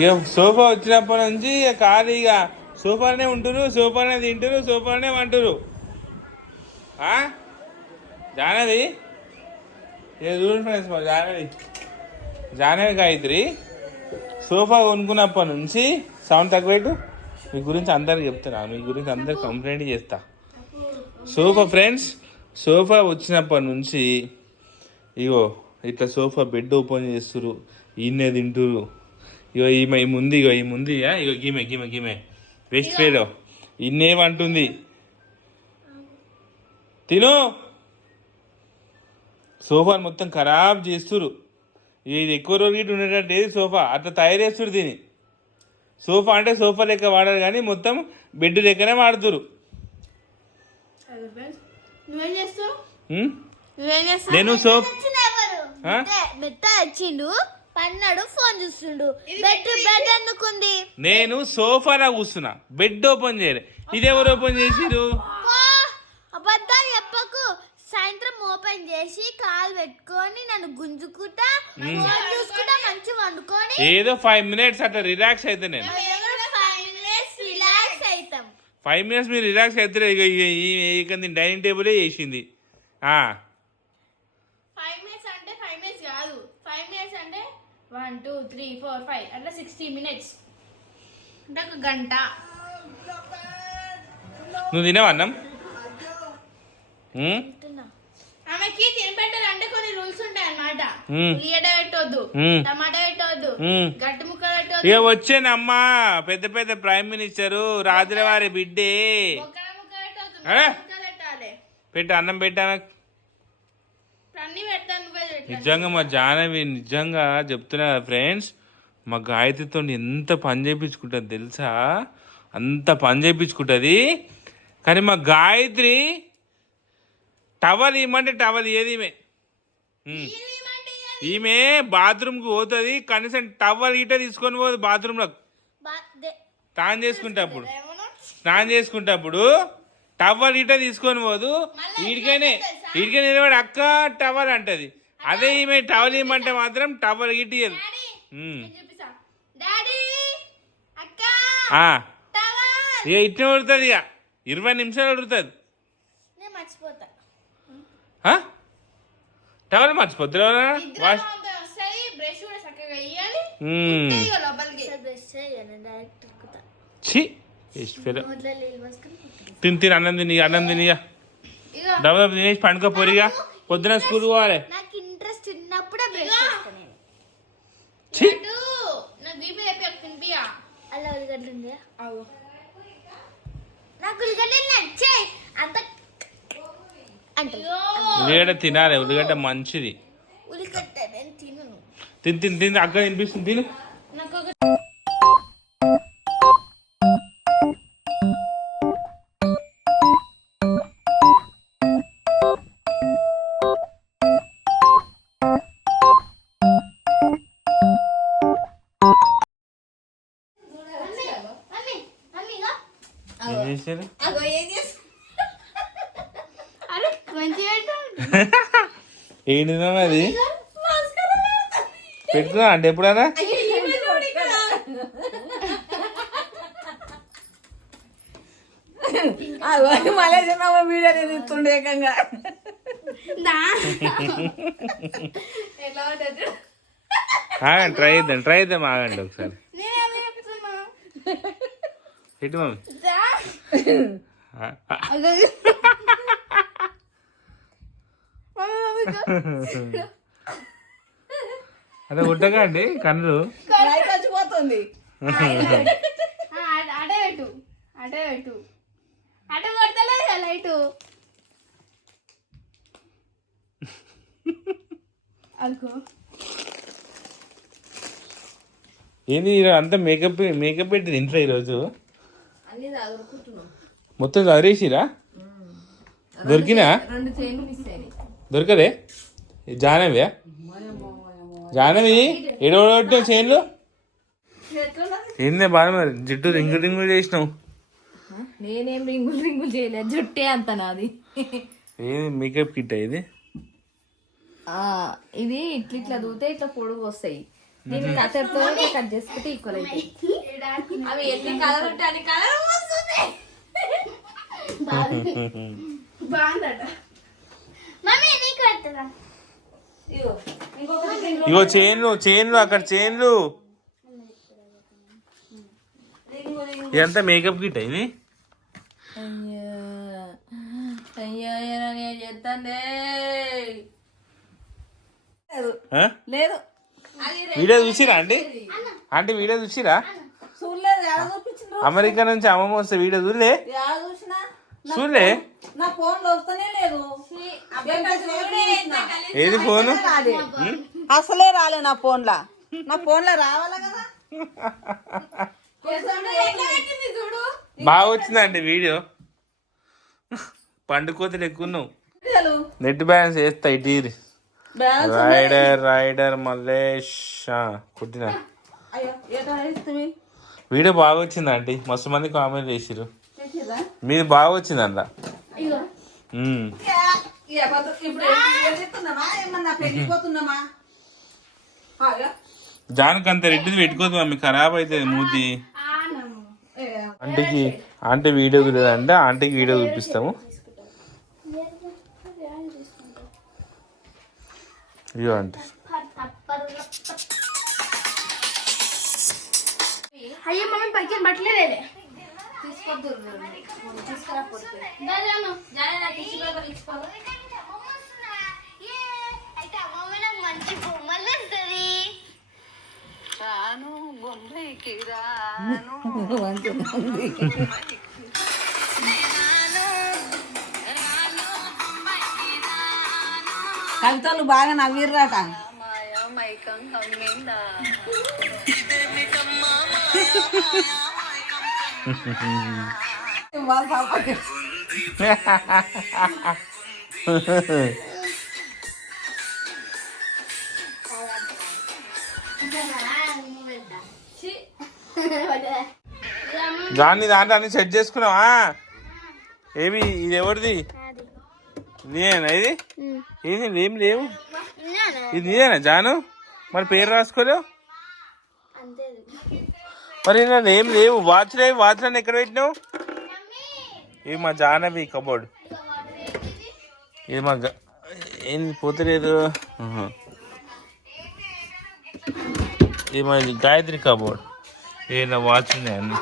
ఇక సోఫా వచ్చినప్పటి నుంచి ఇక ఖాళీగా సోఫానే ఉంటురు, సోఫానే తింటురు, సోఫానే వంటురు. జానవి ఇక చూడండి ఫ్రెండ్స్, మా జానవి గాయత్రి సోఫా కొనుక్కున్నప్పటి నుంచి సౌండ్ తక్కువ. మీ గురించి అందరికి చెప్తున్నా, మీ గురించి అందరికి కంప్లైంట్ చేస్తా. సోఫా ఫ్రెండ్స్, సోఫా వచ్చినప్పటి నుంచి ఇగో ఇట్లా సోఫా బెడ్ ఓపెన్ చేస్తురు, ఈయనే తింటురు. ఇగో ఈమె ఈ ముందు ఇగో గీమె వేస్ట్ ఫేలో ఇన్నేమంటుంది, తిను. సోఫాని మొత్తం ఖరాబ్ చేస్తురు. ఇది ఎక్కువ రోజు ఉండేటట్టు సోఫా అట్లా తయారు చేస్తురు దీన్ని. సోఫా అంటే సోఫా లెక్క వాడారు కానీ మొత్తం బెడ్ లెక్కనే వాడుతురు. నేను నేను సోఫాలో కూర్చున్నా, బెడ్ ఓపెన్ చేయలే. ఇదెవరు ఓపెన్ చేసిరు? సాయంత్రం ఓపెన్ చేసి కాలు పెట్టుకొని నన్ను గుంజుకుంటా చూసుకుంటా మంచి వండుకొని ఏదో 5 minutes అట్లా రిలాక్స్ అయితే నేను 5 minutes మీరు రిలాక్స్ అయితే ఇక డైనింగ్ టేబులే చేసింది. 5 minutes అంటే 5 minutes కాదు, 5 minutes అంటే 1 2 3 4 5 అట్లా 60 minutes అంటే ఒక గంట. నువ్వు తినవా అన్నం? ఆమెకి తినబెట్టాలంటే కొన్ని రూల్స్ ఉంటాయి అన్నమాట. ఉల్లిగడ్డ పెట్టొద్దు, టమాటా పెట్టొద్దు, గట్టి ముక్కలు పెట్టొద్దు. ఇక వచ్చానమ్మా పెద్ద పెద్ద ప్రైమ్ మినిస్టర్ రాజుల వారి బిడ్డే. పెట్టు అన్నం పెట్టా. నిజంగా మా జానవి నిజంగా చెప్తున్నా ఫ్రెండ్స్, మా గాయత్రితో ఎంత పని చేయించుకుంటుంది తెలుసా, అంత పని చేయించుకుంటుంది. కానీ మా గాయత్రి టవల్ ఇమ్మంటే టవల్ ఏది ఈమె బాత్రూమ్కి పోతుంది, కనీసం టవల్ ఇట తీసుకొని పోదు బాత్రూంలో. స్నానం చేసుకుంటప్పుడు టవల్ ఇట తీసుకొని పోదు. వీడికైనా నిలబడి అక్క టవల్ అంటది. అదే ఈమె టవల్ ఇమ్మంటే మాత్రం టవల్ ఇట్టియదు. ఇక ఇట్లా ఉడుతుంది, ఇక 20 నిమిషాలు ఉడుతుంది. టవల్ మర్చిపోద్దు తిని అన్నం తిని డబ్బు తినేసి పండుగ పొరిగా పొద్దున స్కూల్ పోవాలి. ఉల్లిగడ్డ తినాలి, ఉల్లిగడ్డ మంచిది. తిని అక్క తినిపిస్తుంది, తిను. ఏం చేశారు? ఏంటిదా అది పెట్టుకున్నా అంటే ఎప్పుడైనా వీడియో తీస్తుండే ఏకంగా. ట్రై చేద్దాం ఆగండి ఒకసారి. ఎటు మమ్మీ అదే ఉట్టగా అండి కన్నులు వచ్చిపోతుంది. ఏంది అంతా మేకప్ పెట్టింది ఇంట్లో ఈరోజు మొత్తం చదివేసిరా? దొరికినా? దొరకదే జానవి ఎడవడో చైన్లు ఏందే బాగా మరి జుట్టు రింగులు చేసినావు. నేనేం రింగులు చేయలేదు, జుట్టే అంత నాది. ఏది మేకప్ కిట్ ఇది? ఇది ఇట్లా దూతే ఇట్లా పొడుగు వస్తాయి. దీన్ని కత్తెరతో కట్ చేసుకుంటే ఈక్వల్ అయితే అవి ఎన్ని కలర్ ఉంటే అన్ని కలర్ వస్తుంది. బాగుందట మమ్మీ నీకు పెట్టరా ఇగో ఇంకొకటి ఇగో చైన్లు అక్కడ చైన్లు. ఇదంతా మేకప్ కిట్ ఇది. అయ్యో నేను చేస్తానే లేదు వీడియో చూసిరా అండి? అంటే వీడియో చూసిరా? చూడలేదు. ఎలా చూపించిండ్రు? అమెరికా నుంచి అమ్మమ్మ వస్తే వీడియో చూడలే? ఎలా చూసినా చూడలే? నా ఫోన్ లో వస్తూనే లేదు. ఏది ఫోను? అసలే రాలే నా ఫోన్ లా రావాలా కదా. చూడు బాగా వచ్చిందండి వీడియో. పండుకోతలు ఎక్కువ నువ్వు. నెట్ బ్యాలెన్స్ వేస్తా ఇటీరి. రైడర్ మల్లేష్ పుట్టిన వీడియో బాగా వచ్చింది ఆంటీ. మస్తు మంది కామెంట్ చేసిరు. మీది బాగా వచ్చింది అందులో. జానకి అంత రెడ్డిది పెట్టుకోదు మమ్మీ, ఖరాబ్ అవుతుంది మూతి. ఆంటీ వీడియో కుదరదంటే ఆంటీకి వీడియో చూపిస్తాము. ఇయ్యో ఆంటీ. అయ్యో మమ్మీ పైకి బట్టలేదే తీసుకోద్దు తీసుకురా దాదాను అయితే అమ్మమ్మ నాకు మంచి బొమ్మలు ఇస్తుంది. రాను బొమ్మకి రాను కవితలు బాగా నవ్విర్రాట. మాయా మైకం కమ్మిందా దాన్ని దాంట్లో అన్ని సెట్ చేసుకున్నావా? ఏమి ఇది ఎవరిది? నీదేనా ఇది? ఏది ఏం లేవు. ఇది నీదేనా జాను? మరి పేరు రాసుకోలేవు. మరి నన్ను ఏం లేవు. వాచ్లని ఎక్కడ పెట్టినావు? ఇవి మా జానవి కబోర్డ్. ఇది మా ఏం పోతలేదు. ఇది మా గాయత్రి కబోర్డ్. ఏ నా వాచ్ ఉన్నాయి అన్ని.